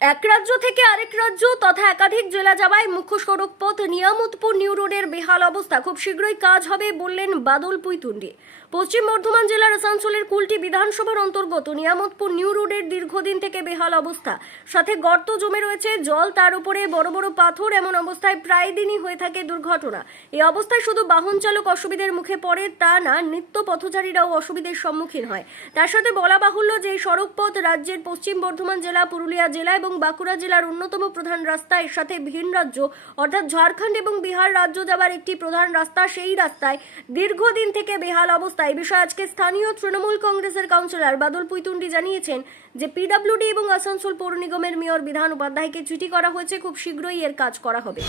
এক রাজ্য থেকে আরেক রাজ্য তথা একাধিক জেলা যাওয়ায় মুখ্য সড়ক পথ নিয়ামতপুর নিউ রোডের বেহাল অবস্থা। খুব শীঘ্রই কাজ হবে বললেন বাদল পুইতুন্ডি। পশ্চিম বর্ধমান জেলার আসানসোলের কুলটি বিধানসভার অন্তর্গত নিয়ামতপুর নিউ রোডের দীর্ঘদিন থেকে বেহাল অবস্থা। সাথে গর্ত জমে রয়েছে, জল তার উপরে বড় বড় পাথর এমন অবস্থায় প্রায় দিনই হয়ে থাকে দুর্ঘটনা। এই অবস্থায় শুধু বাহন চালক অসুবিধার মুখে পড়ে তা না, নিত্য পথচারীরাও অসুবিধার সম্মুখীন হয়। তার সাথে বলা বাহুল্য যে সড়ক পথ রাজ্যের পশ্চিম বর্ধমান জেলা, পুরুলিয়া জেলা এবং বাঁকুড়া জেলার অন্যতম প্রধান রাস্তা, এর সাথে ভিন রাজ্য অর্থাৎ ঝাড়খণ্ড এবং বিহার রাজ্য যাওয়ার একটি প্রধান রাস্তা, সেই রাস্তায় দীর্ঘদিন থেকে বেহাল অবস্থা। এই বিষয়ে আজকে স্থানীয় তৃণমূল কংগ্রেসের কাউন্সিলর বাদল পুইতুন্ডি জানিয়েছেন যে পিডাব্লিউডি এবং আসানসোল পৌর নিগমের মেয়র বিধান উপাধ্যায়কে চিঠি করা হয়েছে, খুব শীঘ্রই এর কাজ করা হবে।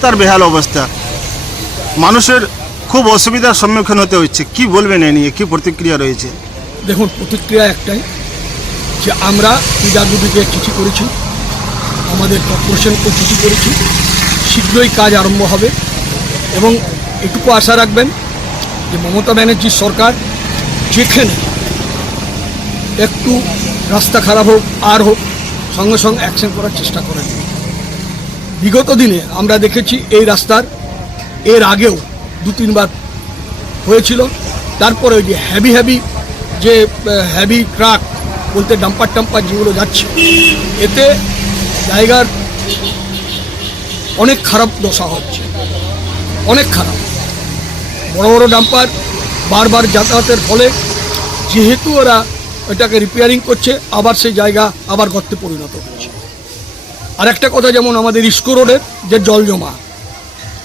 রাস্তার বেহাল অবস্থা। মানুষের খুব অসুবিধার সম্মুখীন হতে হচ্ছে। কি বলবেন এ নিয়ে? কি প্রতিক্রিয়া রয়েছে? দেখুন, প্রতিক্রিয়া একটাই যে আমরা পিডাব্লিউডিকে চিঠি করেছি, আমাদের কর্পোরেশনকে চিঠি করেছি, শীঘ্রই কাজ আরম্ভ হবে এবং এটুকু আশা রাখবেন যে মমতা ব্যানার্জির সরকার যেখানে একটু রাস্তা খারাপ হোক, আর হোক, সঙ্গে সঙ্গে অ্যাকশন করার চেষ্টা করেন। বিগত দিনে আমরা দেখেছি এই রাস্তার এর আগেও দু তিনবার হয়েছিল। তারপরে ওই যে হ্যাভি হ্যাভি যে হ্যাভি ট্রাক বলতে ডাম্পার টাম্পার যেগুলো যাচ্ছে, এতে জায়গার অনেক খারাপ দশা হচ্ছে। অনেক খারাপ। বড় বড় ডাম্পার বারবার যাতায়াতের ফলে যেহেতু ওরা এটাকে রিপেয়ারিং করছে, আবার সেই জায়গা আবার গর্তে পরিণত হচ্ছে। আর একটা কথা যেমন আমাদের ইস্কো রোডের যে জল জমা,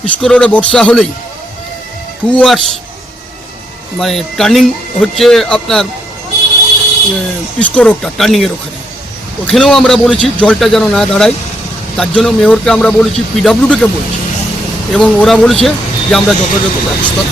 ইস্কো রোডে বর্ষা হলেই টু আওয়ার্স মানে টার্নিং হচ্ছে আপনার ইস্কো রোডটা, টার্নিংয়ের ওখানে ওখানেও আমরা বলেছি জলটা যেন না দাঁড়ায়, তার জন্য মেয়রকে আমরা বলেছি পিডাব্লিউডিকে বলেছি, এবং ওরা বলেছে যে আমরা যথাযথ ব্যবস্থা।